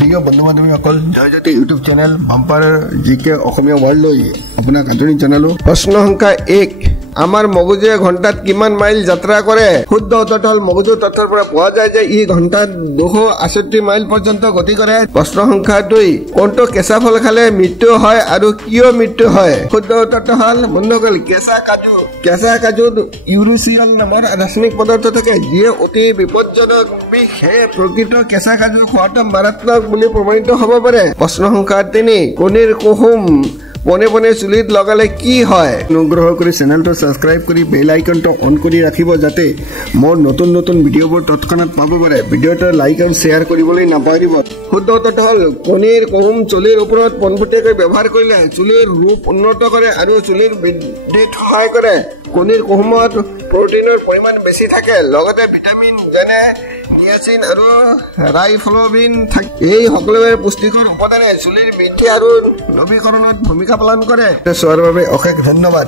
প্ৰিয় বন্ধু বান্ধৱীসকল Joyjyoti YouTube channel bumper জিকে অসমীয়া ৱৰ্ল্ড লৈ আপোনাক আদৰণি জনালো। প্ৰশ্ন সংখ্যা 1 আমাৰ মগজুৱে ঘণ্টাত কিমান মাইল যাত্ৰা কৰে? শুদ্ধ উত্তৰটো হ'ল মগজুৰ তথ্যৰ পৰা পোৱা যায় যে ই ঘণ্টাত 268 মাইল পৰ্যন্ত গতি কৰে। প্ৰশ্ন সংখ্যা 2 কোনটো কেঁচা ফল খালে মৃত্যু হয় আৰু কিয় মৃত্যু হয়? শুদ্ধ উত্তৰটো হ'ল বন্ধুসকল কেঁচা কাজু। কেঁচা কাজুত ইউৰেচিয়ল নামৰ ৰাসায়নিক পদাৰ্থ থাকে যিয়ে অতি বিপদজনক বিষ। সেয়ে প্ৰকৃত কেঁচা কাজু খোৱাটো মাৰাত্মক বুলি প্ৰমাণিত হ'ব পাৰে। প্ৰশ্ন সংখ্যা 3 কণীৰ কুহুম পনে পনে চুলিত লগালে কি হয়? অনুগ্ৰহ কৰি চেনেলটো ছাবস্ক্ৰাইব কৰি বেল আইকনটো অন কৰি ৰাখিব যাতে মোৰ নতুন নতুন ভিডিঅ'বোৰ তৎক্ষণাত পাব পাৰে। ভিডিঅ'টো লাইক আৰু শ্বেয়াৰ কৰিবলৈ নাপাহৰিব। শুদ্ধ উত্তৰটো হ'ল কণীৰ কুহুম চুলিৰ ওপৰত পোনপটীয়াকৈ ব্যৱহাৰ কৰিলে চুলিৰ ৰূপ উন্নত কৰে আৰু চুলিৰ বৃদ্ধিত সহায় কৰে। কণীৰ কুহুমত প্ৰটিনৰ পৰিমাণ বেছি থাকে, লগতে ভিটামিন যেনে নিয়াচিন আৰু ৰাইফ্লোভিন থাকে। এই সকলোৰে পুষ্টিকৰ উপাদানে চুলিৰ বৃদ্ধি আৰু নৱীকৰণত ভূমিকা পালন কৰে। চোৱাৰ বাবে অশেষ ধন্যবাদ।